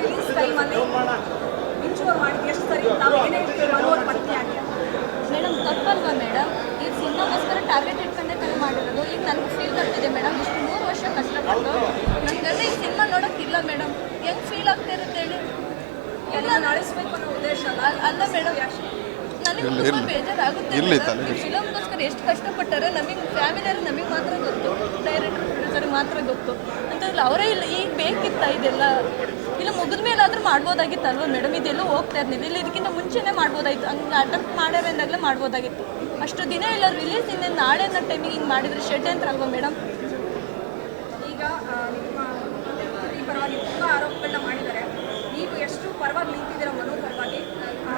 Release ಅಲ್ಲಿ ಇಂಚೂರ್ ಮಾಡಿ ಎಷ್ಟು ಸರಿ ನಾವು ಏನೇ ಪತ್ನಿ ಆಗಿದೆ ಮೇಡಮ್ ತಪ್ಪಲ್ವಾ ಮೇಡಮ್? ಈಗ ಸುಮ್ಮನೋಸ್ಕರ ಟಾರ್ಗೆಟ್ ಇಟ್ಕೊಂಡೆ ಕಲೆ ಮಾಡಿರೋದು. ಈಗ ನನಗೆ ಫೀಲ್ ಆಗ್ತಿದೆ ಮೇಡಮ್. ಇಷ್ಟು ಮೂರು ವರ್ಷ ಕಷ್ಟಪಟ್ಟು. ನನಗೆಲ್ಲ ಈ ಸಿನಿಮಾ ನೋಡೋಕ್ಕಿಲ್ಲ ಮೇಡಮ್. ಹೆಂಗ್ ಫೀಲ್ ಆಗ್ತಿರುತ್ತೆ ಹೇಳಿ? ಎಲ್ಲ ನಡೆಸ್ಬೇಕು ಅನ್ನೋ ಉದ್ದೇಶ ಅಲ್ಲ? ಅಲ್ಲ ಮೇಡಮ್. ಯಾಕೆ ನನಗೆ ತುಂಬ ಬೇಜಾರಾಗುತ್ತೆ ಫಿಲಮ್ಗೋಸ್ಕರ ಎಷ್ಟು ಕಷ್ಟಪಟ್ಟಾರೆ ನಮಗೆ ಫ್ಯಾಮಿಲಿಯವ್ರು ನಮಗೆ ಮಾತ್ರ ಗೊತ್ತು. ಡೈರೆಕ್ಟರ್ ಪ್ರೊಡ್ಯೂಸರ್ ಮಾತ್ರ ಗೊತ್ತು. ಅಂತಂದ್ರೆ ಅವರೇ ಇಲ್ಲ ಈಗ ಬೇಕಿತ್ತ ಇದೆಲ್ಲ? ಇಲ್ಲ ಮುಗಿದ ಮೇಲಾದ್ರೂ ಮಾಡ್ಬೋದಾಗಿತ್ತಲ್ವ ಮೇಡಮ್? ಇದೆಲ್ಲೂ ಹೋಗ್ತಾ ಇರ್ಲಿಲ್ಲ. ಇಲ್ಲ ಇದಕ್ಕಿಂತ ಮುಂಚೆನೇ ಮಾಡ್ಬೋದಾಗಿತ್ತು. ಹಂಗೆ ಅಟೆಂಪ್ಟ್ ಮಾಡ್ಯಾರ ಅಂದಾಗಲೇ ಮಾಡ್ಬೋದಾಗಿತ್ತು. ಅಷ್ಟು ದಿನ ಇಲ್ಲ ರಿಲೀಸ್ ಇನ್ನೇನು ನಾಳೆ ಅನ್ನೋ ಟೈಮಿಗೆ ಹಿಂಗೆ ಮಾಡಿದ್ರೆ ಶೆಡ್ ಅಲ್ವಾ ಮೇಡಮ್? ಈಗ ನಿಮ್ಮ ಪರವಾಗಿ ತುಂಬ ಆರೋಪಗಳನ್ನ ಮಾಡಿದ್ದಾರೆ. ನೀವು ಎಷ್ಟು ಪರವಾಗಿ ನಿಂತಿದ್ದೀರಾ ಮನೋ ಪರವಾಗಿ?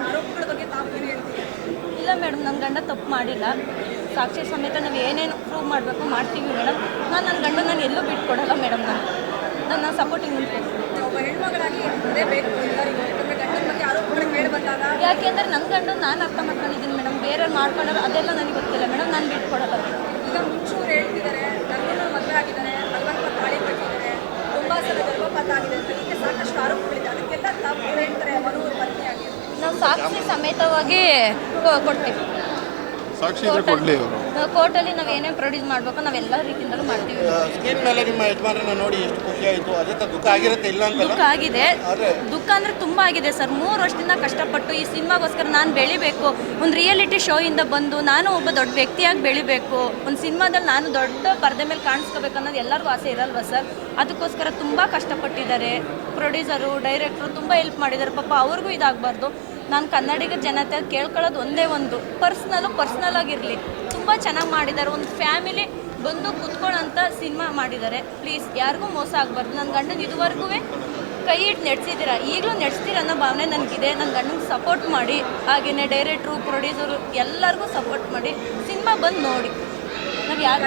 ಆರೋಪಗಳ ಬಗ್ಗೆ ತಾವು ಏನು ಹೇಳ್ತೀರಾ? ಇಲ್ಲ ಮೇಡಮ್ ನನ್ನ ಗಂಡ ತಪ್ಪು ಮಾಡಿಲ್ಲ. ಸಾಕ್ಷಿ ಸಮೇತ ನಾವು ಏನೇನು ಪ್ರೂವ್ ಮಾಡಬೇಕು ಮಾಡ್ತೀವಿ ಮೇಡಮ್. ನಾನು ನನ್ನ ಗಂಡ ನಾನು ಎಲ್ಲೂ ಬಿಟ್ಕೊಡಲ್ಲ ಮೇಡಮ್ ನಾನು. ಸಪೋರ್ಟಿಂಗ್ ನಿಂತ್ಕೊಂಡು ಒಬ್ಬ ಹೆಣ್ಮಗಳಾಗಿ ಅದೇ ಬೇಕು. ಎಲ್ಲರಿಗೂ ಯಾಕಂದ್ರೆ ಗಂಡನ ಬಗ್ಗೆ ಆರೋಪಗಳು ಕೇಳಿ ಬಂದಾಗ ಯಾಕೆಂದ್ರೆ ನನ್ನ ಗಂಡು ನಾನು ಅರ್ಥ ಮಾಡ್ಕೊಂಡಿದ್ದೀನಿ ಮೇಡಮ್. ಬೇರೆಯವ್ರು ಮಾಡ್ಕೊಂಡ್ರೆ ಅದೆಲ್ಲ ನನಗೆ ಗೊತ್ತಿಲ್ಲ. ಮೇಡಮ್ ನಾನು ಬಿಟ್ಕೊಡಲ್ಲ. ಈಗ ಮುಂಚೂರು ಹೇಳ್ತಿದ್ದಾರೆ ನನ್ನನ್ನು ಮದುವೆ ಆಗಿದ್ದಾರೆ ಹಲ್ವಲ್ಪ ತಾಳಿ ಕಟ್ಟಿದ್ದಾರೆ ತುಂಬ ಸಲ ಗರ್ಭಪಾತ ಆಗಿದೆ ಅಂತ. ಹೀಗೆ ಸಾಕಷ್ಟು ಆರೋಪಗಳಿದೆ. ಅದಕ್ಕೆಲ್ಲ ತಾವು ಹೇಳ್ತಾರೆ ಮನೋಹರ್ ಪತ್ನಿಯಾಗಿ ನಾವು ಸಾಕ್ಷಿ ಸಮೇತವಾಗಿ ಕೊಡ್ತೀವಿ. ಸಾಕ್ಷಿ ಇದ್ರೆ ಕೊಡ್ಲಿ ಕೋರ್ಟ್ ಕೋರ್ಟಲ್ಲಿ ನಾವು ಏನೇನು ಪ್ರೊಡ್ಯೂಸ್ ಮಾಡಬೇಕು ನಾವೆಲ್ಲ ರೀತಿಯಿಂದಲೂ ಮಾಡ್ತೀವಿ. ಸ್ಕ್ರೀನ್ ಮೇಲೆ ನಿಮ್ಮ ಯಜಮಾನರನ್ನ ನೋಡಿ ಎಷ್ಟು ಖುಷಿ ಆಯಿತು. ಅದೇ ದುಃಖ ಆಗಿರುತ್ತೆ ಇಲ್ಲ ಅಂತಲ್ಲ? ದುಃಖ ಆಗಿದೆ. ದುಃಖ ಅಂದ್ರೆ ತುಂಬಾ ಆಗಿದೆ ಸರ್. ಮೂರು ವರ್ಷದಿಂದ ಕಷ್ಟಪಟ್ಟು ಈ ಸಿನಿಮಾಗೋಸ್ಕರ ನಾನು ಬೆಳಿಬೇಕು. ಒಂದು ರಿಯಾಲಿಟಿ ಶೋ ಇಂದ ಬಂದು ನಾನು ಒಬ್ಬ ದೊಡ್ಡ ವ್ಯಕ್ತಿಯಾಗಿ ಬೆಳಿಬೇಕು. ಒಂದು ಸಿನಿಮಾದಲ್ಲಿ ನಾನು ದೊಡ್ಡ ಪರದೆ ಮೇಲೆ ಕಾಣಿಸ್ಕೋಬೇಕು ಅನ್ನೋದು ಎಲ್ಲರಿಗೂ ಆಸೆ ಇರಲ್ವಾ ಸರ್? ಅದಕ್ಕೋಸ್ಕರ ತುಂಬಾ ಕಷ್ಟಪಟ್ಟಿದ್ದಾರೆ. ಪ್ರೊಡ್ಯೂಸರು ಡೈರೆಕ್ಟ್ರು ತುಂಬಾ ಹೆಲ್ಪ್ ಮಾಡಿದ್ದಾರೆ. ಪಾಪ ಅವ್ರಿಗೂ ಇದಾಗಬಾರ್ದು. ನಾನು ಕನ್ನಡಿಗ ಜನತೆ ಕೇಳ್ಕೊಳ್ಳೋದು ಒಂದೇ ಒಂದು. ಪರ್ಸ್ನಲ್ಲು ಪರ್ಸ್ನಲ್ ಆಗಿರಲಿ. ತುಂಬ ಚೆನ್ನಾಗಿ ಮಾಡಿದ್ದಾರೆ ಒಂದು ಫ್ಯಾಮಿಲಿ ಬಂದು ಕುತ್ಕೊಳ್ಳೋಂಥ ಸಿನಿಮಾ ಮಾಡಿದ್ದಾರೆ ಪ್ಲೀಸ್ ಯಾರಿಗೂ ಮೋಸ ಆಗಬಾರ್ದು. ನನ್ನ ಗಂಡನ ಇದುವರೆಗೂ ಕೈ ಇಟ್ಟು ನಡೆಸಿದ್ದೀರಾ ಈಗಲೂ ನಡೆಸ್ತೀರ ಅನ್ನೋ ಭಾವನೆ ನನಗಿದೆ. ನನ್ನ ಗಂಡನಿಗೆ ಸಪೋರ್ಟ್ ಮಾಡಿ. ಹಾಗೆಯೇ ಡೈರೆಕ್ಟ್ರು ಪ್ರೊಡ್ಯೂಸರು ಎಲ್ಲರಿಗೂ ಸಪೋರ್ಟ್ ಮಾಡಿ. ಸಿನಿಮಾ ಬಂದು ನೋಡಿ. ನಾವು ಯಾರು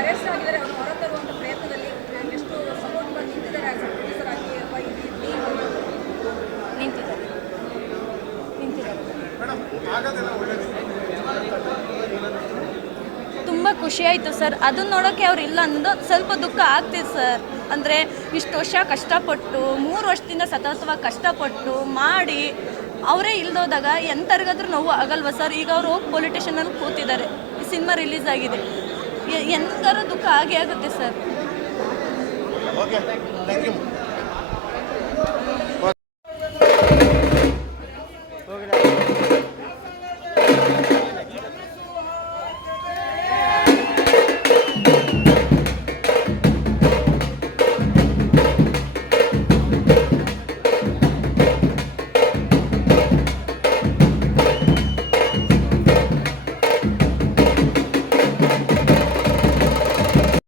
ಪ್ರಯತ್ನದಲ್ಲಿ ಎಷ್ಟು ಸಪೋರ್ಟ್ ಮಾಡಿ ನಿಂತಿದ್ದಾರೆ ಆಸ್ ಪ್ರೊಡ್ಯೂಸರ್ ಆಗಿ ಅಥವಾ ಈ ಟೀಮ್ ನಿಂತಿದ್ದಾರೆ ನಿಂತಿದ್ದಾರೆ ತುಂಬ ಖುಷಿ ಆಯಿತು ಸರ್. ಅದನ್ನ ನೋಡೋಕ್ಕೆ ಅವ್ರು ಇಲ್ಲ ಅನ್ನೋದು ಸ್ವಲ್ಪ ದುಃಖ ಆಗ್ತಿದೆ ಸರ್. ಅಂದರೆ ಇಷ್ಟು ವರ್ಷ ಕಷ್ಟಪಟ್ಟು, ಮೂರು ವರ್ಷದಿಂದ ಸತತವಾಗಿ ಕಷ್ಟಪಟ್ಟು ಮಾಡಿ ಅವರೇ ಇಲ್ದೋದಾಗ ಎಂತರಿಗಾದ್ರೂ ನೋವು ಆಗಲ್ವಾ ಸರ್? ಈಗ ಅವ್ರು ಹೋಗಿ ಪೊಲಿಟಿಷನಲ್ಲಿ ಕೂತಿದ್ದಾರೆ. ಈ ಸಿನಿಮಾ ರಿಲೀಸ್ ಆಗಿದೆ. ಎಂಥರ ದುಃಖ ಆಗೇ ಆಗುತ್ತೆ ಸರ್.